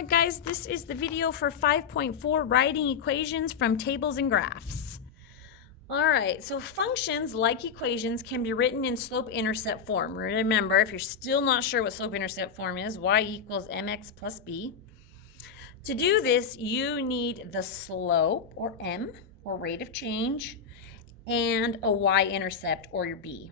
right, guys, this is the video for 5.4, writing equations from tables and graphs. All right, so functions like equations can be written in slope-intercept form. Remember, if you're still not sure what slope-intercept form is, y equals mx plus b. To do this, you need the slope, or m, or rate of change, and a y-intercept, or your b.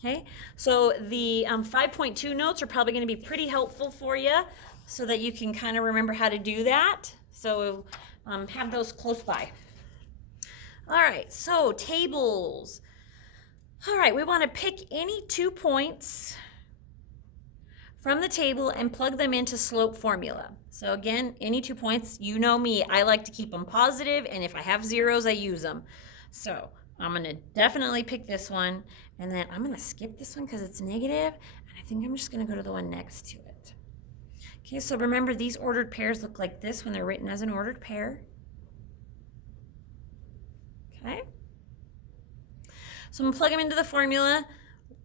Okay, so the 5.2 notes are probably going to be pretty helpful for you so that you can kind of remember how to do that. So have those close by. All right, so tables. All right, we want to pick any 2 points from the table and plug them into slope formula. So again, any 2 points, you know me, I like to keep them positive, and if I have zeros, I use them. So I'm going to definitely pick this one, and then I'm going to skip this one because it's negative, and I think I'm just going to go to the one next to it. Okay, so remember, these ordered pairs look like this when they're written as an ordered pair. Okay. So I'm going to plug them into the formula.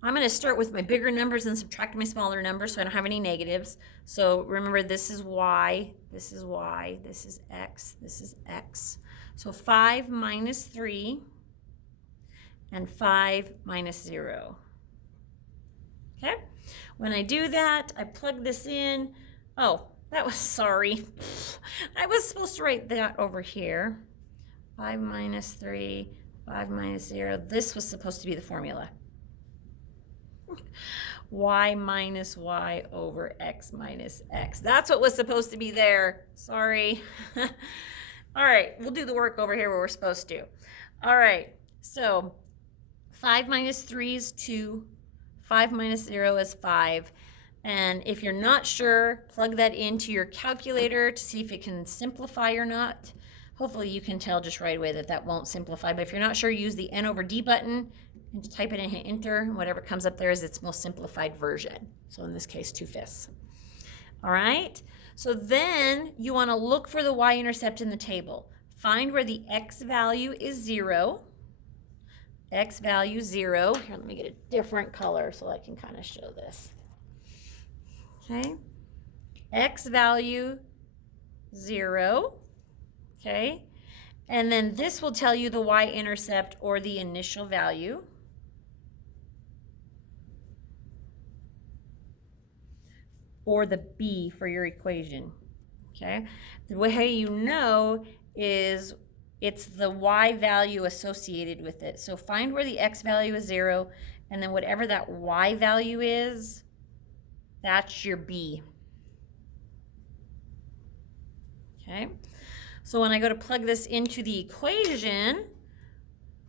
I'm going to start with my bigger numbers and subtract my smaller numbers so I don't have any negatives. So remember, this is y, this is y, this is x, this is x. So 5 minus 3 and 5 minus 0. Okay? When I do that, I plug this in. Oh, that was, sorry. I was supposed to write that over here. 5 minus 3, 5 minus 0. This was supposed to be the formula. Y minus y over x minus x. That's what was supposed to be there. Sorry. All right, we'll do the work over here where we're supposed to. All right, so 5 minus 3 is 2. 5 minus 0 is 5. And if you're not sure, plug that into your calculator to see if it can simplify or not. Hopefully you can tell just right away that that won't simplify. But if you're not sure, use the N over D button and type it in and hit enter. And whatever comes up there is its most simplified version. So in this case, 2/5. All right. So then you want to look for the y-intercept in the table. Find where the x value is 0. X value 0. Here, let me get a different color so I can kind of show this. Okay. X value 0. Okay. And then this will tell you the y-intercept or the initial value. Or the b for your equation. Okay. The way you know is it's the y value associated with it. So find where the x value is 0, and then whatever that y value is, that's your b. Okay. So when I go to plug this into the equation,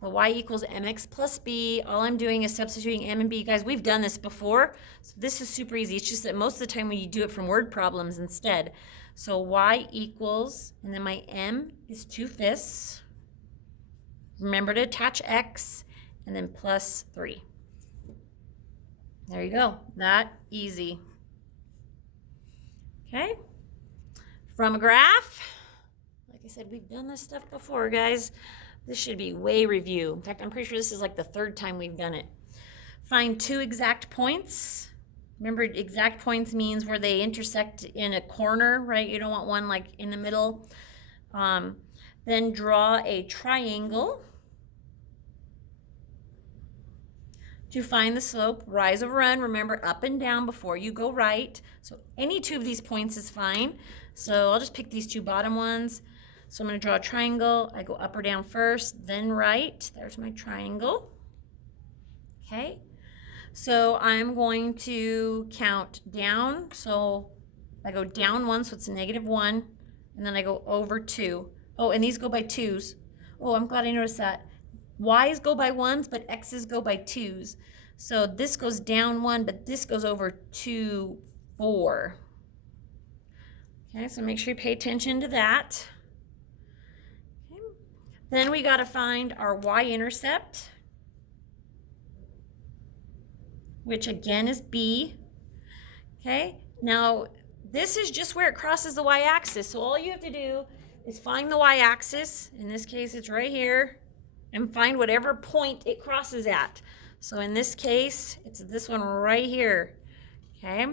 the y equals mx plus b, all I'm doing is substituting m and b. Guys, we've done this before, so this is super easy. It's just that most of the time we do it from word problems instead. So y equals, and then my m is 2/5. Remember to attach x, and then plus 3. There you go. That easy. Okay. From a graph, like I said, we've done this stuff before, guys. This should be way review. In fact, I'm pretty sure this is like the 3rd time we've done it. Find 2 exact points. Remember, exact points means where they intersect in a corner, right? You don't want one like in the middle. Then draw a triangle to find the slope. Rise over run. Remember, up and down before you go right. So any 2 of these points is fine. So I'll just pick these 2 bottom ones. So I'm going to draw a triangle. I go up or down first, then right. There's my triangle. Okay. So I'm going to count down. So I go down 1, so it's a -1. And then I go over 2. Oh, and these go by 2s. Oh, I'm glad I noticed that. Y's go by 1s, but X's go by 2s. So this goes down 1, but this goes over 2, 4. Okay, so make sure you pay attention to that. Okay. Then we got to find our y-intercept, which again is b. Okay, now this is just where it crosses the y-axis. So all you have to do is find the y-axis. In this case, it's right here, and find whatever point it crosses at. So in this case, it's this one right here. Okay,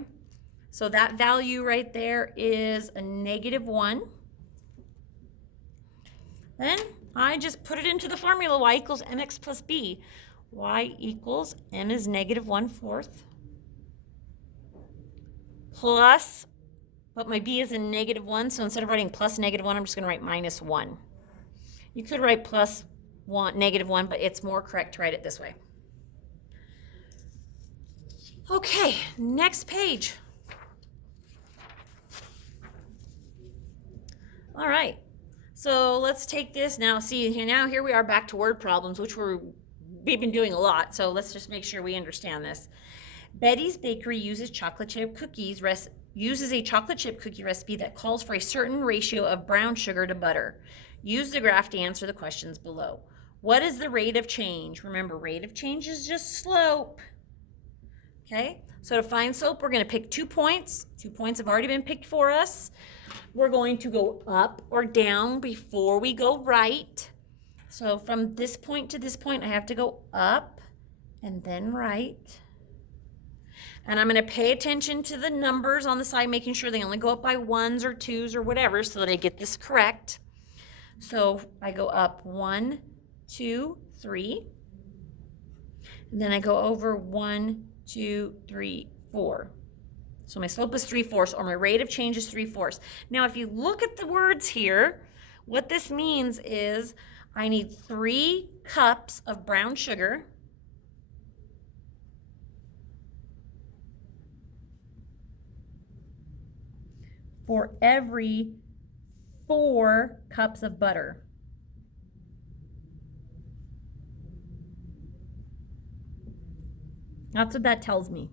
So that value right there is a -1. Then I just put it into the formula, y equals mx plus b. Y equals m is -1/4 plus, but my b is a -1, so instead of writing plus -1, I'm just going to write -1. You could write plus one, -1, but it's more correct to write it this way. Okay, next page. All right, so let's take this now. See, now here we are back to word problems, which we've been doing a lot, so let's just make sure we understand this. Betty's Bakery uses a chocolate chip cookie recipe that calls for a certain ratio of brown sugar to butter. Use the graph to answer the questions below. What is the rate of change? Remember, rate of change is just slope. Okay, so to find slope, we're going to pick 2 points. 2 points have already been picked for us. We're going to go up or down before we go right. So from this point to this point, I have to go up and then right. And I'm going to pay attention to the numbers on the side, making sure they only go up by 1s or 2s or whatever so that I get this correct. So I go up 1, 2, 3. And then I go over 1, 2, 3, 4. So my slope is 3/4, or my rate of change is 3/4. Now, if you look at the words here, what this means is I need 3 cups of brown sugar for every 4 cups of butter. That's what that tells me.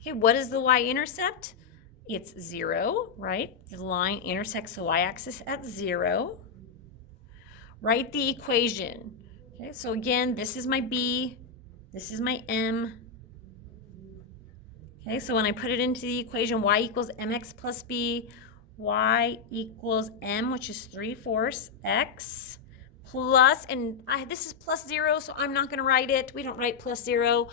Okay, what is the y-intercept? It's 0, right? The line intersects the y-axis at 0. Write the equation. Okay, so again, this is my b, this is my m. Okay, so when I put it into the equation, y equals mx plus b, y equals m, which is 3/4 x, plus, and this is plus 0, so I'm not going to write it. We don't write plus 0.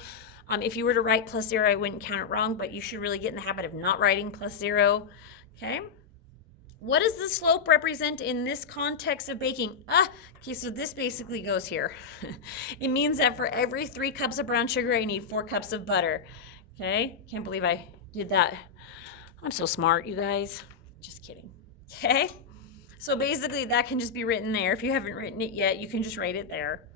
If you were to write plus 0, I wouldn't count it wrong, but you should really get in the habit of not writing plus 0. Okay. What does the slope represent in this context of baking? Okay, so this basically goes here. It means that for every 3 cups of brown sugar, I need 4 cups of butter. Okay, can't believe I did that. I'm so smart, you guys. Just kidding. Okay, so basically that can just be written there. If you haven't written it yet, you can just write it there.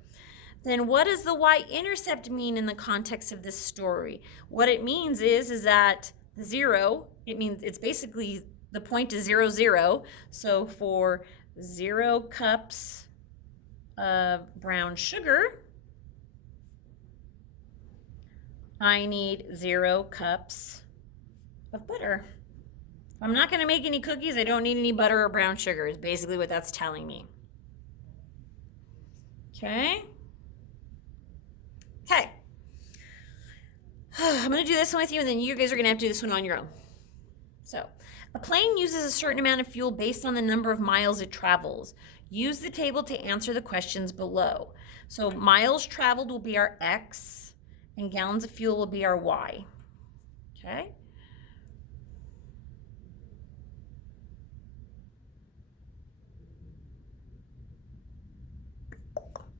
Then what does the y-intercept mean in the context of this story? What it means is that 0, it means it's basically the point is 0, 0. So for 0 cups of brown sugar, I need 0 cups of butter. If I'm not going to make any cookies, I don't need any butter or brown sugar, is basically what that's telling me. Okay. Okay. I'm going to do this one with you, and then you guys are going to have to do this one on your own. So, a plane uses a certain amount of fuel based on the number of miles it travels. Use the table to answer the questions below. So, miles traveled will be our x, and gallons of fuel will be our y. Okay?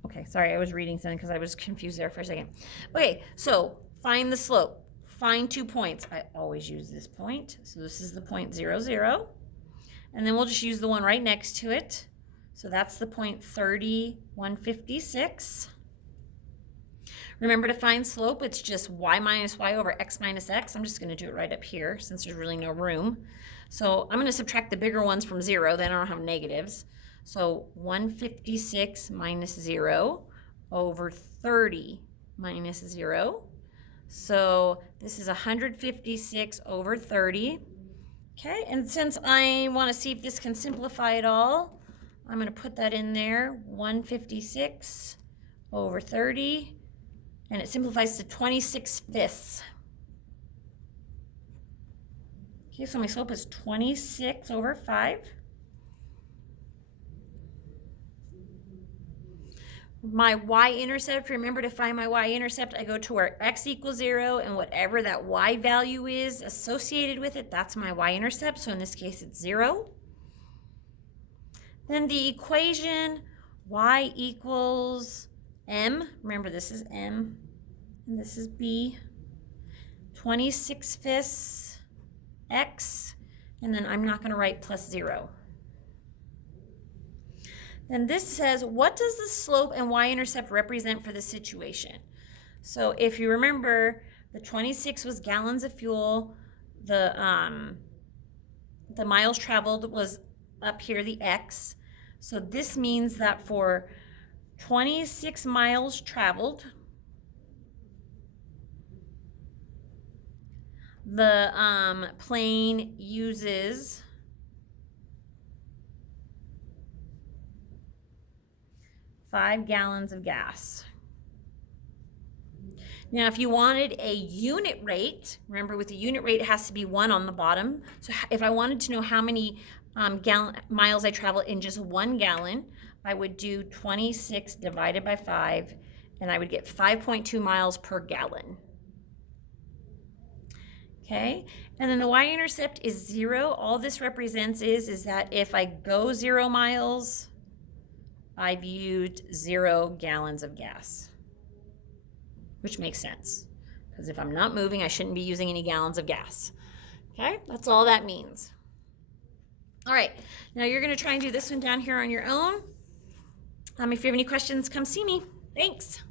Okay, sorry, I was reading something because I was confused there for a second. Okay, so find the slope. Find 2 points. I always use this point. So this is the point 0, 0. And then we'll just use the one right next to it. So that's the point 30, 156. Remember to find slope, it's just y minus y over x minus x. I'm just going to do it right up here since there's really no room. So I'm going to subtract the bigger ones from 0, then I don't have negatives. So 156 minus 0 over 30 minus 0. So this is 156 over 30. Okay, and since I want to see if this can simplify at all, I'm going to put that in there, 156 over 30, and it simplifies to 26/5. Okay, so my slope is 26 over 5. my y-intercept, remember to find my y-intercept, I go to where x equals 0 and whatever that y value is associated with it, that's my y-intercept. So in this case, it's 0. Then the equation y equals m, remember this is m and this is b, 26/5 x, and then I'm not going to write plus 0. Then this says, what does the slope and y-intercept represent for the situation? So if you remember, the 26 was gallons of fuel, the miles traveled was up here, the x. So this means that for 26 miles traveled, the plane uses 5 gallons of gas. Now, if you wanted a unit rate, remember with the unit rate, it has to be 1 on the bottom. So if I wanted to know how many miles I travel in just 1 gallon, I would do 26 divided by 5, and I would get 5.2 miles per gallon. Okay, and then the y-intercept is 0. All this represents is that if I go 0 miles, I've used 0 gallons of gas, which makes sense, because if I'm not moving, I shouldn't be using any gallons of gas. Okay, that's all that means. All right, now you're going to try and do this one down here on your own. If you have any questions, come see me. Thanks.